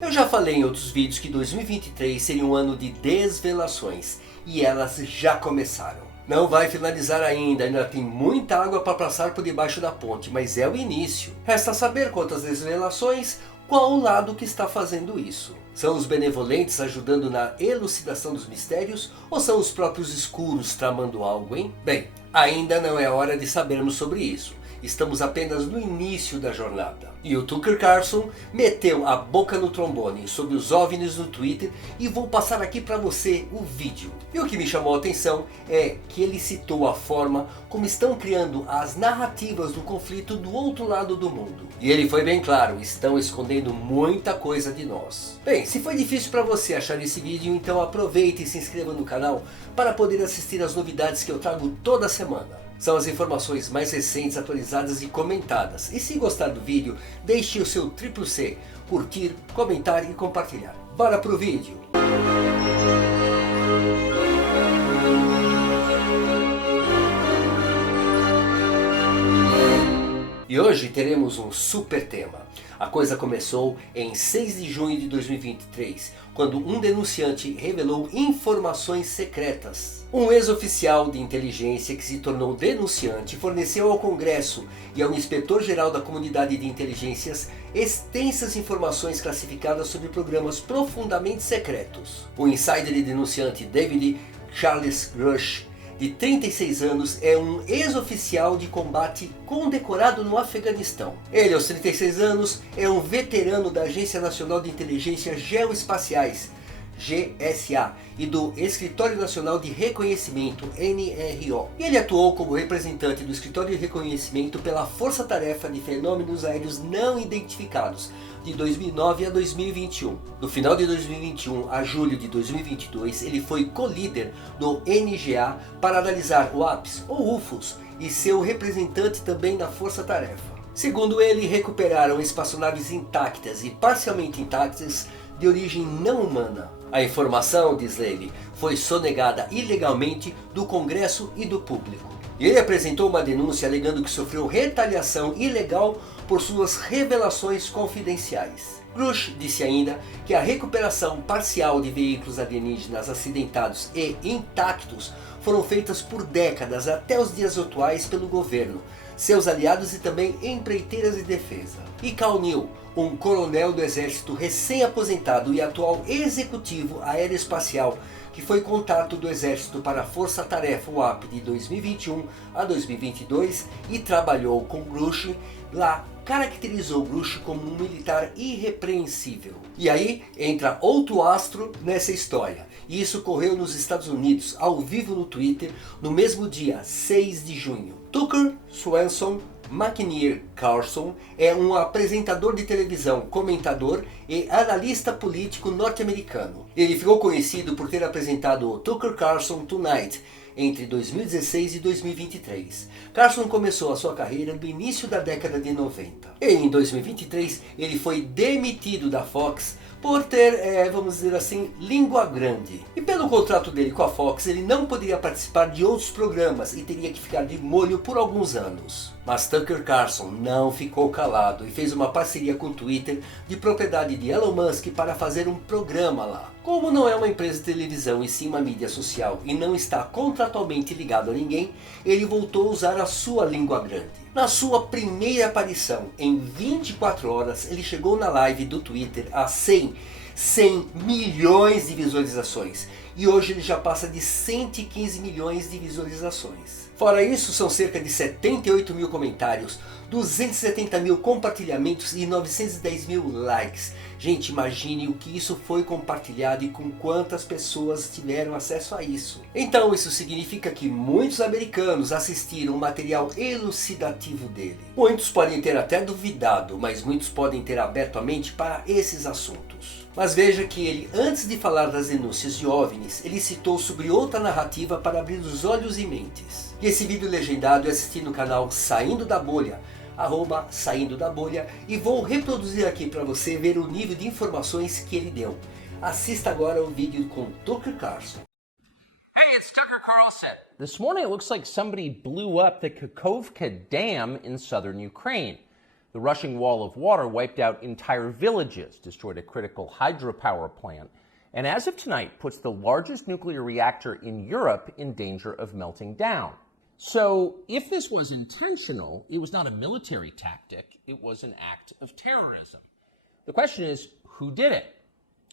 Eu já falei em outros vídeos que 2023 seria um ano de desvelações, e elas já começaram. Não vai finalizar ainda tem muita água para passar por debaixo da ponte, mas é o início. Resta saber quantas desvelações, qual o lado que está fazendo isso. São os benevolentes ajudando na elucidação dos mistérios, ou são os próprios escuros tramando algo, hein? Bem, ainda não é hora de sabermos sobre isso. Estamos apenas no início da jornada. E o Tucker Carlson meteu a boca no trombone sobre os Ovnis no Twitter e vou passar aqui para você o vídeo. E o que me chamou a atenção é que ele citou a forma como estão criando as narrativas do conflito do outro lado do mundo. E ele foi bem claro, estão escondendo muita coisa de nós. Bem, se foi difícil para você achar esse vídeo, então aproveite e se inscreva no canal para poder assistir as novidades que eu trago toda semana. São as informações mais recentes, atualizadas e comentadas. E se gostar do vídeo, deixe o seu C, curtir, comentar e compartilhar. Bora pro vídeo! E hoje teremos um super tema. A coisa começou em 6 de junho de 2023, quando um denunciante revelou informações secretas. Um ex-oficial de inteligência que se tornou denunciante forneceu ao Congresso e ao Inspetor-Geral da Comunidade de Inteligências extensas informações classificadas sobre programas profundamente secretos. O insider e denunciante David Charles Rush, de 36 anos, é um ex-oficial de combate condecorado no Afeganistão. Ele, aos 36 anos, é um veterano da Agência Nacional de Inteligências Geoespaciais, GSA, e do Escritório Nacional de Reconhecimento, NRO. E ele atuou como representante do Escritório de Reconhecimento pela Força Tarefa de Fenômenos Aéreos Não Identificados, de 2009 a 2021. No final de 2021 a julho de 2022, ele foi co-líder do NGA para analisar UAPs ou UFOs e seu representante também na Força Tarefa. Segundo ele, recuperaram espaçonaves intactas e parcialmente intactas de origem não humana. A informação, diz ele, foi sonegada ilegalmente do Congresso e do público. E ele apresentou uma denúncia alegando que sofreu retaliação ilegal por suas revelações confidenciais. Rush disse ainda que a recuperação parcial de veículos alienígenas acidentados e intactos foram feitas por décadas até os dias atuais pelo governo, seus aliados e também empreiteiras de defesa. E Cal Neal, um coronel do exército recém-aposentado e atual executivo aeroespacial, que foi contato do exército para a Força Tarefa UAP de 2021 a 2022 e trabalhou com Rush lá, caracterizou Rush como um militar irrepreensível. E aí entra outro astro nessa história. E isso ocorreu nos Estados Unidos, ao vivo no Twitter, no mesmo dia, 6 de junho. Tucker Swanson McNear Carlson é um apresentador de televisão, comentador e analista político norte-americano. Ele ficou conhecido por ter apresentado o Tucker Carlson Tonight entre 2016 e 2023. Carlson começou a sua carreira no início da década de 90. E em 2023 ele foi demitido da Fox por ter, vamos dizer assim, língua grande. E pelo contrato dele com a Fox, ele não poderia participar de outros programas e teria que ficar de molho por alguns anos. Mas Tucker Carlson não ficou calado e fez uma parceria com o Twitter, de propriedade de Elon Musk, para fazer um programa lá. Como não é uma empresa de televisão e sim uma mídia social e não está contratualmente ligado a ninguém, ele voltou a usar a sua língua grande. Na sua primeira aparição, em 24 horas, ele chegou na live do Twitter a 100 milhões de visualizações. E hoje ele já passa de 115 milhões de visualizações. Fora isso, são cerca de 78 mil comentários, 270 mil compartilhamentos e 910 mil likes. Gente, imagine o que isso foi compartilhado e com quantas pessoas tiveram acesso a isso. Então isso significa que muitos americanos assistiram o material elucidativo dele. Muitos podem ter até duvidado, mas muitos podem ter aberto a mente para esses assuntos. Mas veja que ele, antes de falar das denúncias de OVNIs, ele citou sobre outra narrativa para abrir os olhos e mentes. E esse vídeo legendado é assistir no canal Saindo da Bolha, @Saindo da Bolha, e vou reproduzir aqui para você ver o nível de informações que ele deu. Assista agora o vídeo com Tucker Carlson. Hey, it's Tucker Carlson. This morning it looks like somebody blew up the Kakhovka Dam in southern Ukraine. The rushing wall of water wiped out entire villages, destroyed a critical hydropower plant, and as of tonight puts the largest nuclear reactor in Europe in danger of melting down. So, if this was intentional, it was not a military tactic, it was an act of terrorism. The question is, who did it?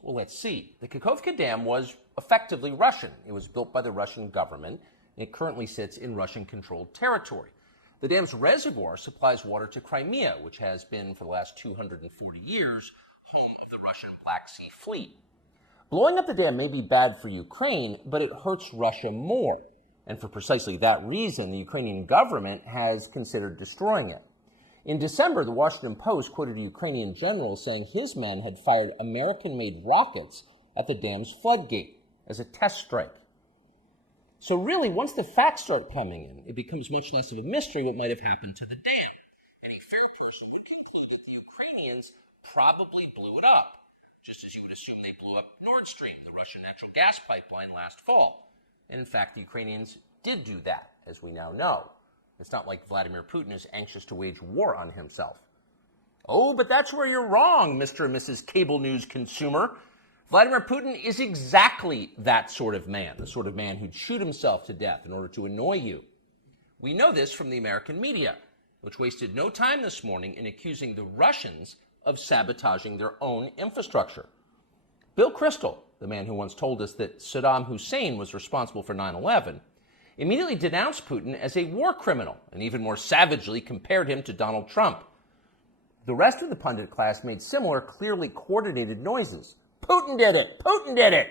Well, let's see. The Kakhovka Dam was effectively Russian. It was built by the Russian government. It currently sits in Russian-controlled territory. The dam's reservoir supplies water to Crimea, which has been, for the last 240 years, home of the Russian Black Sea Fleet. Blowing up the dam may be bad for Ukraine, but it hurts Russia more. And for precisely that reason, the Ukrainian government has considered destroying it. In December, the Washington Post quoted a Ukrainian general saying his men had fired American-made rockets at the dam's floodgate as a test strike. So really, once the facts start coming in, it becomes much less of a mystery what might have happened to the dam. Any fair person would conclude that the Ukrainians probably blew it up, just as you would assume they blew up Nord Stream, the Russian natural gas pipeline, last fall. And in fact, the Ukrainians did do that, as we now know. It's not like Vladimir Putin is anxious to wage war on himself. Oh, but that's where you're wrong, Mr. and Mrs. Cable News consumer. Vladimir Putin is exactly that sort of man, the sort of man who'd shoot himself to death in order to annoy you. We know this from the American media, which wasted no time this morning in accusing the Russians of sabotaging their own infrastructure. Bill Kristol, the man who once told us that Saddam Hussein was responsible for 9/11, immediately denounced Putin as a war criminal and even more savagely compared him to Donald Trump. The rest of the pundit class made similar, clearly coordinated noises. Putin did it! Putin did it!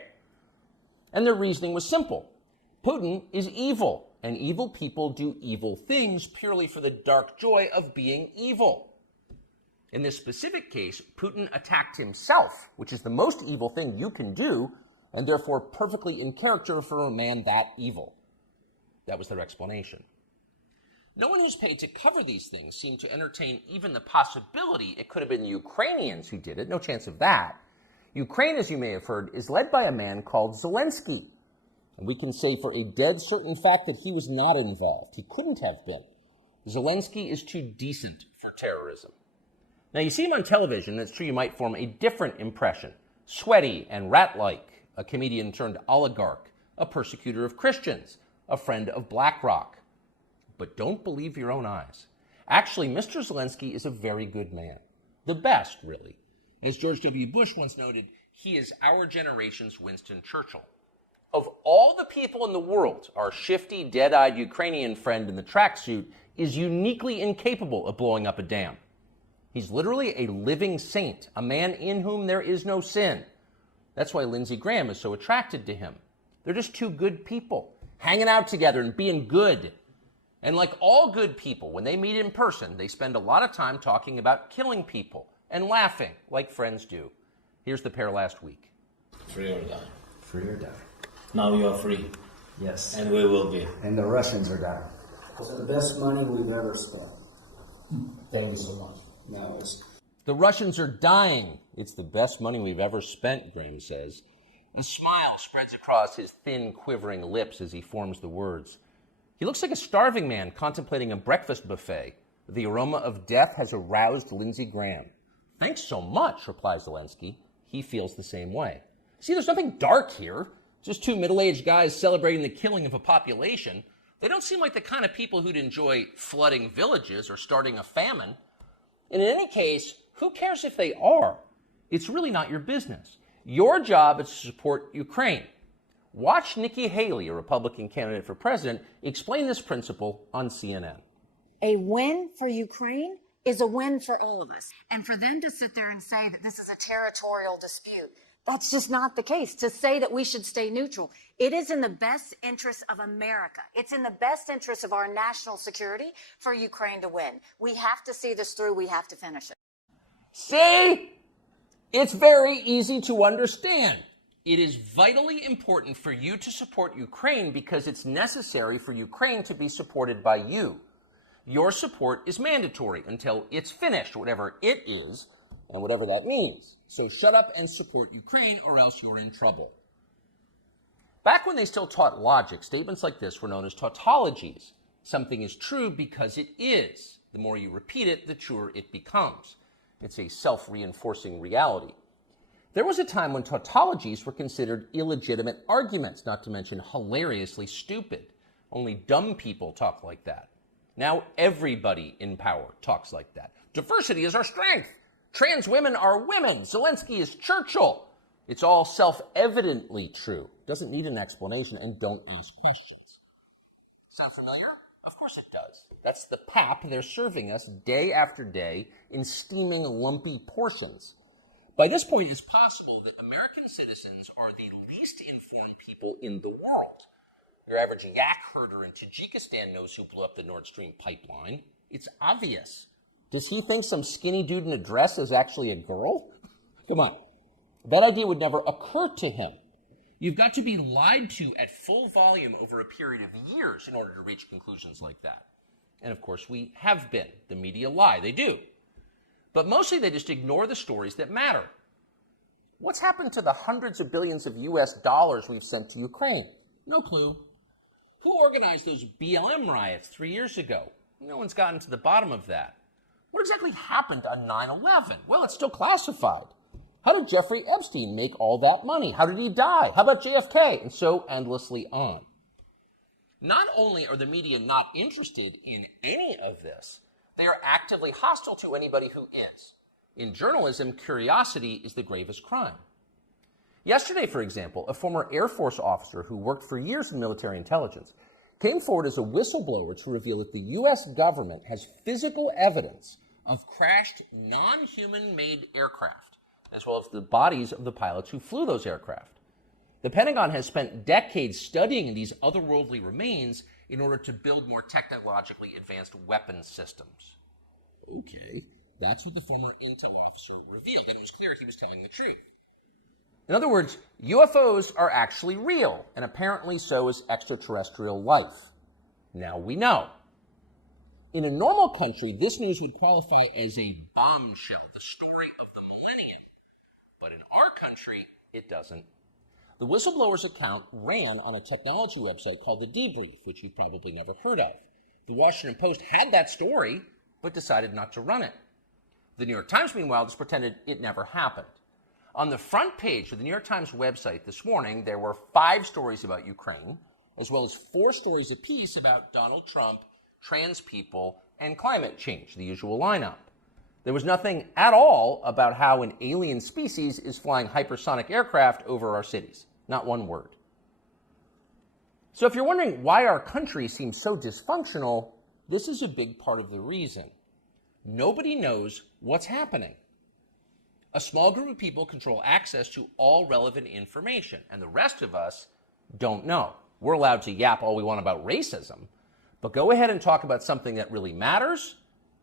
And their reasoning was simple. Putin is evil, and evil people do evil things purely for the dark joy of being evil. In this specific case, Putin attacked himself, which is the most evil thing you can do, and therefore perfectly in character for a man that evil. That was their explanation. No one who's paid to cover these things seemed to entertain even the possibility it could have been the Ukrainians who did it. No chance of that. Ukraine, as you may have heard, is led by a man called Zelensky. And we can say for a dead certain fact that he was not involved. He couldn't have been. Zelensky is too decent for terrorism. Now, you see him on television, and it's true you might form a different impression. Sweaty and rat-like, a comedian turned oligarch, a persecutor of Christians, a friend of BlackRock. But don't believe your own eyes. Actually, Mr. Zelensky is a very good man. The best, really. As George W. Bush once noted, he is our generation's Winston Churchill. Of all the people in the world, our shifty, dead-eyed Ukrainian friend in the tracksuit is uniquely incapable of blowing up a dam. He's literally a living saint, a man in whom there is no sin. That's why Lindsey Graham is so attracted to him. They're just two good people, hanging out together and being good. And like all good people, when they meet in person, they spend a lot of time talking about killing people and laughing like friends do. Here's the pair last week. Free or die. Free or die. Now you are free. Yes. And we will be. And the Russians are dying. It's the best money we've ever spent. Thank you so much. No, it's... The Russians are dying. It's the best money we've ever spent, Graham says. A smile spreads across his thin, quivering lips as he forms the words. He looks like a starving man contemplating a breakfast buffet. The aroma of death has aroused Lindsey Graham. Thanks so much, replies Zelensky. He feels the same way. See, there's nothing dark here. Just two middle-aged guys celebrating the killing of a population. They don't seem like the kind of people who'd enjoy flooding villages or starting a famine. And in any case, who cares if they are? It's really not your business. Your job is to support Ukraine. Watch Nikki Haley, a Republican candidate for president, explain this principle on CNN. A win for Ukraine is a win for all of us. And for them to sit there and say that this is a territorial dispute, that's just not the case. To say that we should stay neutral, it is in the best interest of America. It's in the best interest of our national security for Ukraine to win. We have to see this through. We have to finish it. See? It's very easy to understand. It is vitally important for you to support Ukraine because it's necessary for Ukraine to be supported by you. Your support is mandatory until it's finished, whatever it is, and whatever that means. So shut up and support Ukraine or else you're in trouble. Back when they still taught logic, statements like this were known as tautologies. Something is true because it is. The more you repeat it, the truer it becomes. It's a self-reinforcing reality. There was a time when tautologies were considered illegitimate arguments, not to mention hilariously stupid. Only dumb people talk like that. Now everybody in power talks like that. Diversity is our strength. Trans women are women. Zelensky is Churchill. It's all self-evidently true. Doesn't need an explanation, and don't ask questions. Sound familiar? Of course it does. That's the pap they're serving us day after day in steaming, lumpy portions. By this point, it's possible that American citizens are the least informed people in the world. Your average yak herder in Tajikistan knows who blew up the Nord Stream pipeline. It's obvious. Does he think some skinny dude in a dress is actually a girl? Come on. That idea would never occur to him. You've got to be lied to at full volume over a period of years in order to reach conclusions like that. And of course, we have been. The media lie. They do. But mostly they just ignore the stories that matter. What's happened to the hundreds of billions of US dollars we've sent to Ukraine? No clue. Who organized those BLM riots 3 years ago? No one's gotten to the bottom of that. What exactly happened on 9/11? Well, it's still classified. How did Jeffrey Epstein make all that money? How did he die? How about JFK? And so endlessly on. Not only are the media not interested in any of this, they are actively hostile to anybody who is. In journalism, curiosity is the gravest crime. Yesterday, for example, a former Air Force officer who worked for years in military intelligence came forward as a whistleblower to reveal that the U.S. government has physical evidence of crashed non-human-made aircraft, as well as the bodies of the pilots who flew those aircraft. The Pentagon has spent decades studying these otherworldly remains in order to build more technologically advanced weapons systems. Okay, that's what the former intel officer revealed, and it was clear he was telling the truth. In other words, UFOs are actually real, and apparently so is extraterrestrial life. Now we know. In a normal country, this news would qualify as a bombshell, the story of the millennium. But in our country, it doesn't. The whistleblower's account ran on a technology website called The Debrief, which you've probably never heard of. The Washington Post had that story, but decided not to run it. The New York Times, meanwhile, just pretended it never happened. On the front page of the New York Times website this morning, there were 5 stories about Ukraine, as well as 4 stories apiece about Donald Trump, trans people, and climate change, the usual lineup. There was nothing at all about how an alien species is flying hypersonic aircraft over our cities. Not one word. So if you're wondering why our country seems so dysfunctional, this is a big part of the reason. Nobody knows what's happening. A small group of people control access to all relevant information, and the rest of us don't know. We're allowed to yap all we want about racism, but go ahead and talk about something that really matters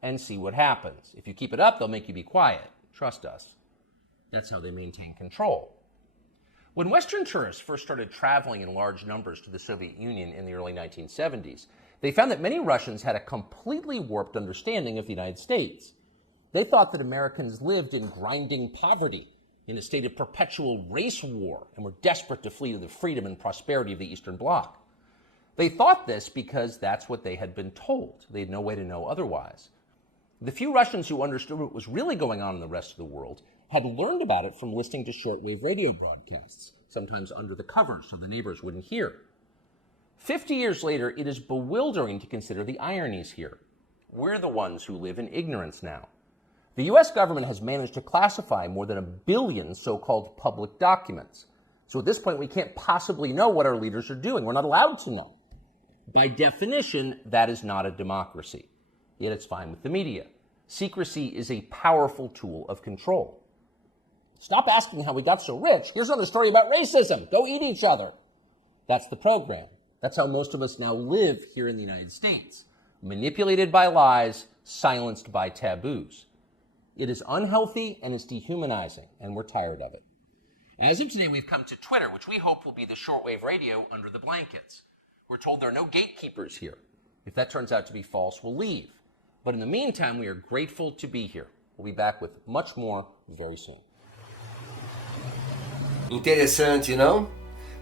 and see what happens. If you keep it up, they'll make you be quiet. Trust us. That's how they maintain control. When Western tourists first started traveling in large numbers to the Soviet Union in the early 1970s, they found that many Russians had a completely warped understanding of the United States. They thought that Americans lived in grinding poverty, in a state of perpetual race war, and were desperate to flee to the freedom and prosperity of the Eastern Bloc. They thought this because that's what they had been told. They had no way to know otherwise. The few Russians who understood what was really going on in the rest of the world had learned about it from listening to shortwave radio broadcasts, sometimes under the covers so the neighbors wouldn't hear. 50 years later, it is bewildering to consider the ironies here. We're the ones who live in ignorance now. The U.S. government has managed to classify more than 1 billion so-called public documents. So at this point, we can't possibly know what our leaders are doing. We're not allowed to know. By definition, that is not a democracy. Yet it's fine with the media. Secrecy is a powerful tool of control. Stop asking how we got so rich. Here's another story about racism. Go eat each other. That's the program. That's how most of us now live here in the United States. Manipulated by lies, silenced by taboos. It is unhealthy and it's dehumanizing, and we're tired of it. As of today, we've come to Twitter, which we hope will be the shortwave radio under the blankets. We're told there are no gatekeepers here. If that turns out to be false, we'll leave. But in the meantime, we are grateful to be here. We'll be back with much more very soon. Interessante, não?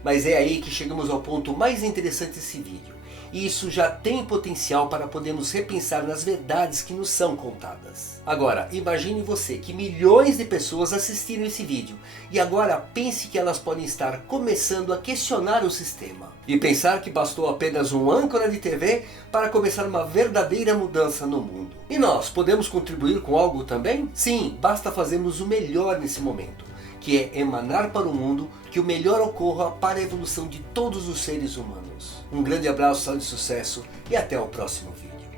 Mas é aí que chegamos ao ponto mais interessante desse vídeo. e isso já tem potencial para podermos repensar nas verdades que nos são contadas. Agora, imagine você que milhões de pessoas assistiram esse vídeo e agora pense que elas podem estar começando a questionar o sistema e pensar que bastou apenas um âncora de TV para começar uma verdadeira mudança no mundo. E nós podemos contribuir com algo também? Sim, basta fazermos o melhor nesse momento, que é emanar para o mundo que o melhor ocorra para a evolução de todos os seres humanos. Um grande abraço, saúde e sucesso e até o próximo vídeo.